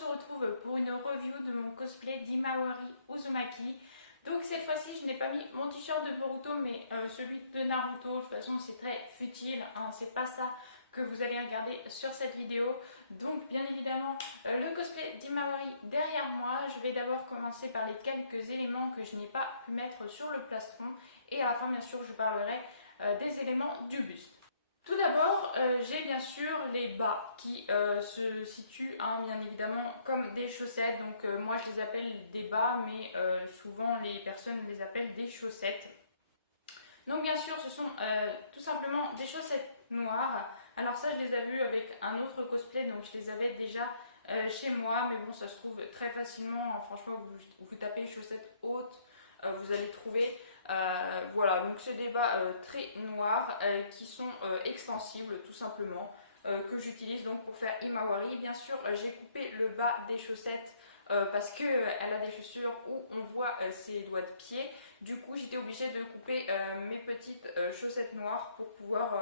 se retrouve pour une review de mon cosplay d'Himawari Uzumaki. Donc cette fois-ci je n'ai pas mis mon t-shirt de Boruto mais celui de Naruto. De toute façon c'est très futile, hein, c'est pas ça que vous allez regarder sur cette vidéo. Donc bien évidemment le cosplay d'Himawari derrière moi. Je vais d'abord commencer par les quelques éléments que je n'ai pas pu mettre sur le plastron et à la fin bien sûr je parlerai des éléments du buste. Tout d'abord, j'ai bien sûr les bas qui se situent bien évidemment comme des chaussettes. Donc moi je les appelle des bas, mais souvent les personnes les appellent des chaussettes. Donc bien sûr ce sont tout simplement des chaussettes noires. Alors ça je les ai vues avec un autre cosplay, donc je les avais déjà chez moi. Mais bon, ça se trouve très facilement, franchement vous tapez chaussettes hautes, vous allez trouver. Voilà, donc c'est des bas très noirs qui sont extensibles tout simplement, que j'utilise donc pour faire Himawari. Bien sûr j'ai coupé le bas des chaussettes parce qu'elle a des chaussures où on voit ses doigts de pied. Du coup j'étais obligée de couper mes petites chaussettes noires pour pouvoir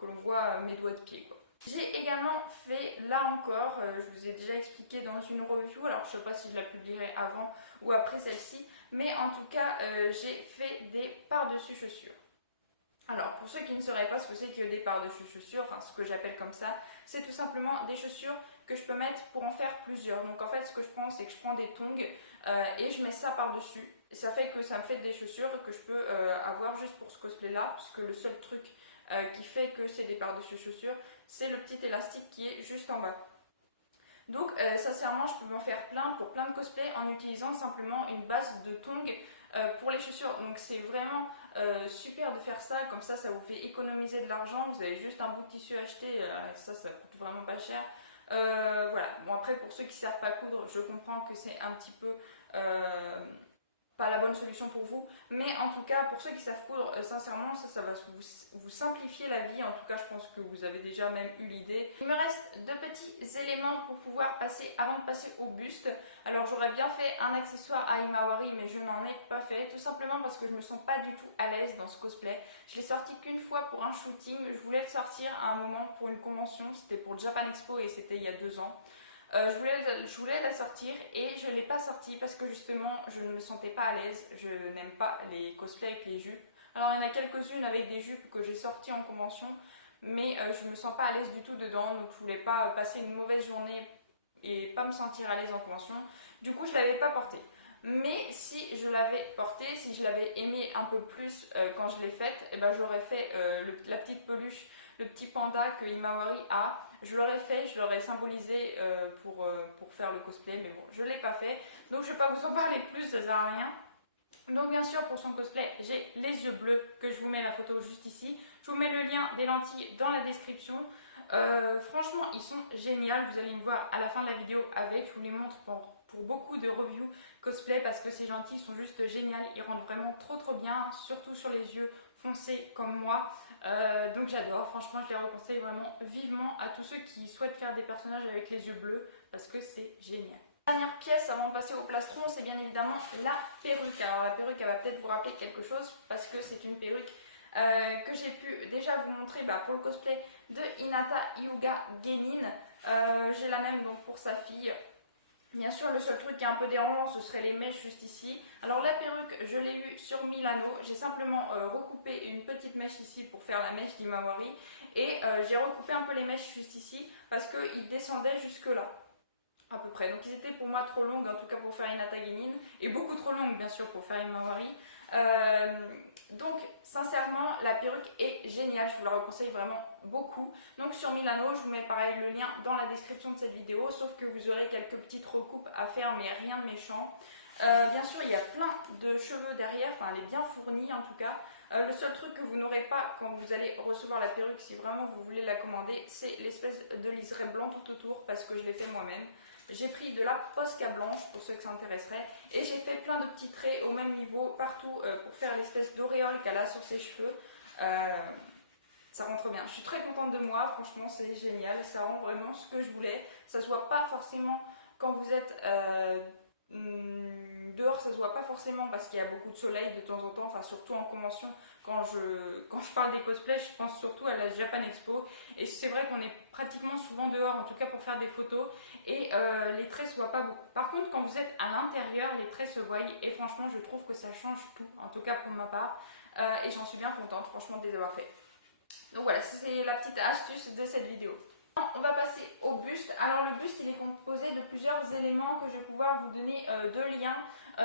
que l'on voit mes doigts de pied, quoi. J'ai également fait, là encore, je vous ai déjà expliqué dans une review, alors je ne sais pas si je la publierai avant ou après celle-ci, mais en tout cas j'ai fait des par-dessus chaussures. Alors pour ceux qui ne sauraient pas ce que c'est que des par-dessus chaussures, enfin ce que j'appelle comme ça, c'est tout simplement des chaussures que je peux mettre pour en faire plusieurs. Donc en fait ce que je prends, c'est que je prends des tongs et je mets ça par-dessus. Ça fait que ça me fait des chaussures que je peux avoir juste pour ce cosplay là, puisque le seul truc qui fait que c'est des par-dessus chaussures, c'est le petit élastique qui est juste en bas. Donc sincèrement je peux m'en faire plein pour plein de cosplays en utilisant simplement une base de tongs pour les chaussures. Donc c'est vraiment super de faire ça, comme ça vous fait économiser de l'argent. Vous avez juste un bout de tissu acheté, ça coûte vraiment pas cher. Voilà, bon après pour ceux qui ne savent pas coudre, je comprends que c'est un petit peu pas la bonne solution pour vous, mais en tout cas pour ceux qui savent coudre, sincèrement ça va vous simplifier la vie. En tout cas je pense que vous avez déjà même eu l'idée. Il me reste deux petits éléments pour pouvoir passer avant de passer au buste. Alors j'aurais bien fait un accessoire à Himawari mais je n'en ai pas fait, tout simplement parce que je me sens pas du tout à l'aise dans ce cosplay. Je l'ai sorti qu'une fois pour un shooting, je voulais le sortir à un moment pour une convention, c'était pour le Japan Expo et c'était il y a 2 ans. Je voulais la sortir et je ne l'ai pas sortie parce que justement je ne me sentais pas à l'aise. Je n'aime pas les cosplays avec les jupes. Alors il y en a quelques-unes avec des jupes que j'ai sorties en convention, mais je ne me sens pas à l'aise du tout dedans, donc je voulais pas passer une mauvaise journée et pas me sentir à l'aise en convention. Du coup je ne l'avais pas portée. Mais si je l'avais portée, si je l'avais aimée un peu plus quand je l'ai faite, eh ben, j'aurais fait la petite peluche, le petit panda que Himawari a. Je l'aurais fait, je l'aurais symbolisé pour faire le cosplay, mais bon, je ne l'ai pas fait. Donc je ne vais pas vous en parler plus, ça ne sert à rien. Donc bien sûr pour son cosplay, j'ai les yeux bleus, que je vous mets la photo juste ici. Je vous mets le lien des lentilles dans la description. Franchement ils sont géniaux, vous allez me voir à la fin de la vidéo avec, je vous les montre pour beaucoup de reviews cosplay parce que ces lentilles sont juste géniales, ils rendent vraiment trop bien, surtout sur les yeux foncés comme moi. Donc j'adore, franchement je les conseille vraiment vivement à tous ceux qui souhaitent faire des personnages avec les yeux bleus parce que c'est génial. Dernière pièce avant de passer au plastron, c'est bien évidemment la perruque. Alors la perruque elle va peut-être vous rappeler quelque chose parce que c'est une perruque que j'ai pu déjà vous montrer pour le cosplay de Hinata Hyuga Genin. J'ai la même donc pour sa fille. Bien sûr le seul truc qui est un peu dérangeant ce serait les mèches juste ici. Alors la perruque je l'ai eue sur Milano, j'ai simplement recoupé une petite mèche ici pour faire la mèche d'Himawari et j'ai recoupé un peu les mèches juste ici parce qu'ils descendaient jusque là à peu près. Donc ils étaient pour moi trop longues en tout cas pour faire Hinata Genin et beaucoup trop longues bien sûr pour faire Himawari. Donc sincèrement la perruque est géniale, je vous la conseille vraiment beaucoup. Donc sur Milano je vous mets pareil le lien dans la description de cette vidéo, sauf que vous aurez quelques petites recoupes à faire mais rien de méchant. Bien sûr il y a plein de cheveux derrière, enfin elle est bien fournie en tout cas. Le seul truc que vous n'aurez pas quand vous allez recevoir la perruque si vraiment vous voulez la commander, c'est l'espèce de liseré blanc tout autour parce que je l'ai fait moi-même. J'ai pris de la Posca blanche pour ceux que ça intéresserait et j'ai fait plein de petits traits au même niveau partout pour faire l'espèce d'auréole qu'elle a sur ses cheveux. Ça rend trop bien. Je suis très contente de moi, franchement c'est génial, ça rend vraiment ce que je voulais. Ça se voit pas forcément quand vous êtes dehors, ça se voit pas forcément parce qu'il y a beaucoup de soleil de temps en temps, enfin surtout en convention. Quand je parle des cosplays, je pense surtout à la Japan Expo et c'est vrai qu'on est pratiquement sous souvent dehors, en tout cas pour faire des photos, et les traits se voient pas beaucoup. Par contre, quand vous êtes à l'intérieur, les traits se voient, et franchement, je trouve que ça change tout, en tout cas pour ma part, et j'en suis bien contente, franchement, de les avoir fait. Donc voilà, c'est la petite astuce de cette vidéo. On va passer au buste. Alors le buste, il est composé de plusieurs éléments que je vais pouvoir vous donner deux liens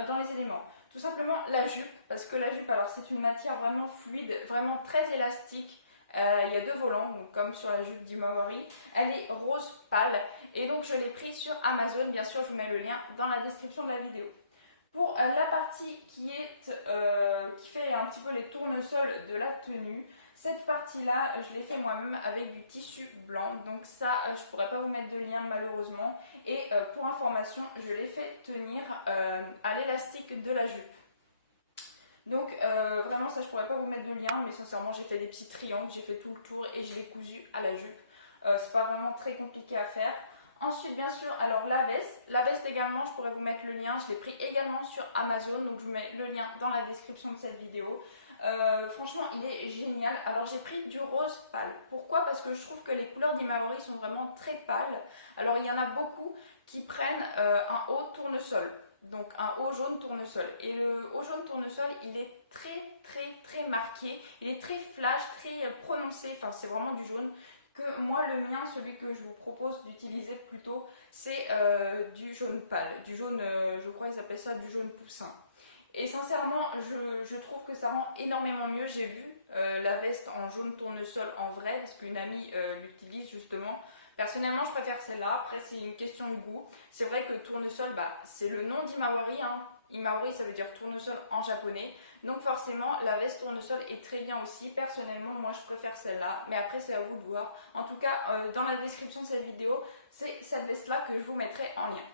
dans les éléments. Tout simplement la jupe, parce que la jupe, alors c'est une matière vraiment fluide, vraiment très élastique. Il y a deux volants, donc comme sur la jupe d'Imawari. Elle est rose pâle et donc je l'ai pris sur Amazon. Bien sûr, je vous mets le lien dans la description de la vidéo. Pour la partie qui fait un petit peu les tournesols de la tenue, cette partie-là, je l'ai fait moi-même avec du tissu blanc. Donc ça, je ne pourrais pas vous mettre de lien malheureusement. Et pour information, je l'ai fait tenir à l'élastique de la jupe. Donc vraiment ça, je ne pourrais pas vous mettre de lien, mais sincèrement, j'ai fait des petits triangles, j'ai fait tout le tour et je l'ai cousu à la jupe. C'est pas vraiment très compliqué à faire. Ensuite, bien sûr, alors la veste également, je pourrais vous mettre le lien, je l'ai pris également sur Amazon, donc je vous mets le lien dans la description de cette vidéo. Franchement, il est génial. Alors j'ai pris du rose pâle. Pourquoi? Parce que je trouve que les couleurs d'Imawari sont vraiment très pâles. Alors il y en a beaucoup qui prennent un haut tournesol, donc un haut jaune tournesol. Et le haut jaune tournesol, il est très marqué, il est très flash, très prononcé, enfin c'est vraiment du jaune. Que moi, le mien, celui que je vous propose d'utiliser plutôt, c'est du jaune pâle, du jaune, je crois qu'ils appellent ça du jaune poussin. Et sincèrement, je trouve que ça rend énormément mieux. J'ai vu la veste en jaune tournesol en vrai, parce qu'une amie l'utilise justement. Personnellement, je préfère celle-là. Après, c'est une question de goût. C'est vrai que tournesol, c'est le nom d'Imawari. Hein. Imawari, ça veut dire tournesol en japonais. Donc forcément, la veste tournesol est très bien aussi. Personnellement, moi, je préfère celle-là. Mais après, c'est à vous de voir. En tout cas, dans la description de cette vidéo, c'est cette veste-là que je vous mettrai en lien.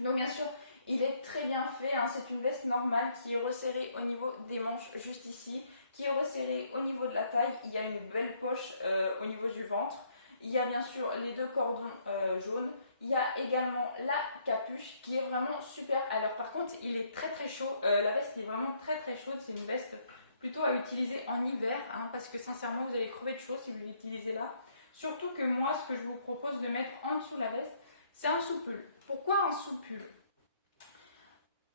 Donc bien sûr, il est très bien fait, hein. C'est une veste normale qui est resserrée au niveau des manches juste ici, qui est resserrée au niveau de la taille. Il y a une belle poche au niveau du ventre. Il y a bien sûr les deux cordons jaunes. Il y a également la capuche qui est vraiment super. Alors par contre, il est très chaud. La veste est vraiment très chaude. C'est une veste plutôt à utiliser en hiver, hein, parce que sincèrement, vous allez crever de chaud si vous l'utilisez là. Surtout que moi, ce que je vous propose de mettre en dessous la veste, c'est un sous-pull. Pourquoi un sous-pull?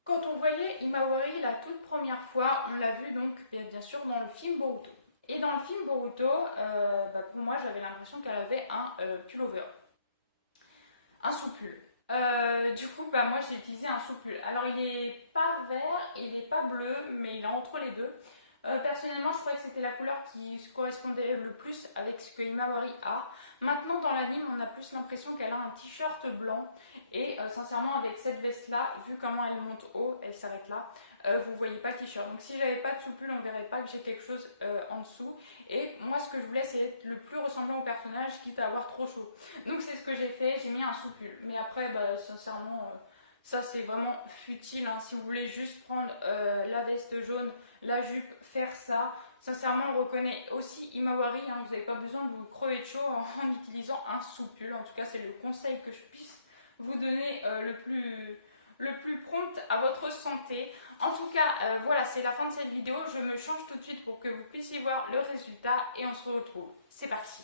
Quand on voyait Imawari la toute première fois, on l'a vu donc bien sûr dans le film Boruto. Et dans le film Boruto, pour moi j'avais l'impression qu'elle avait un pullover, un sous-pull. Du coup, moi j'ai utilisé un sous-pull. Alors il n'est pas vert et il n'est pas bleu, mais il est entre les deux. Personnellement, je croyais que c'était la couleur qui correspondait le plus avec ce que Imawari a. Maintenant, dans l'anime, on a plus l'impression qu'elle a un t-shirt blanc. Et sincèrement, avec cette veste-là, vu comment elle monte haut, elle s'arrête là, vous ne voyez pas le t-shirt. Donc si j'avais pas de sous-pull, on ne verrait pas que j'ai quelque chose en dessous. Et moi, ce que je voulais, c'est être le plus ressemblant au personnage, quitte à avoir trop chaud. Donc c'est ce que j'ai fait, j'ai mis un sous-pull. Mais après, sincèrement... ça c'est vraiment futile, hein. Si vous voulez juste prendre la veste jaune, la jupe, faire ça. Sincèrement, on reconnaît aussi Imawari, hein. Vous n'avez pas besoin de vous crever de chaud en utilisant un sous-pull. En tout cas, c'est le conseil que je puisse vous donner le plus prompt à votre santé. En tout cas, voilà, c'est la fin de cette vidéo. Je me change tout de suite pour que vous puissiez voir le résultat et on se retrouve. C'est parti!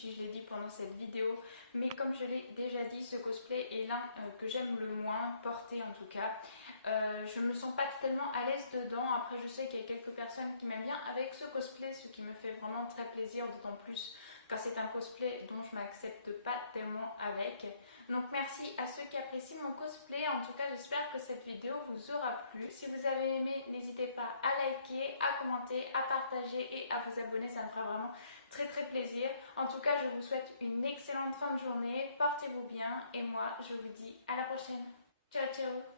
si je l'ai dit pendant cette vidéo, mais comme je l'ai déjà dit, ce cosplay est l'un que j'aime le moins, porter en tout cas. Je me sens pas tellement à l'aise dedans. Après je sais qu'il y a quelques personnes qui m'aiment bien avec ce cosplay, ce qui me fait vraiment très plaisir, d'autant plus quand c'est un cosplay dont je m'accepte pas tellement avec. Donc merci à ceux qui apprécient mon cosplay. En tout cas j'espère que cette vidéo vous aura plu. Si vous avez aimé, n'hésitez pas à liker, à commenter, à partager et à vous abonner, ça me fera vraiment très plaisir. En tout cas je vous souhaite une excellente fin de journée, portez-vous bien et moi je vous dis à la prochaine. Ciao ciao.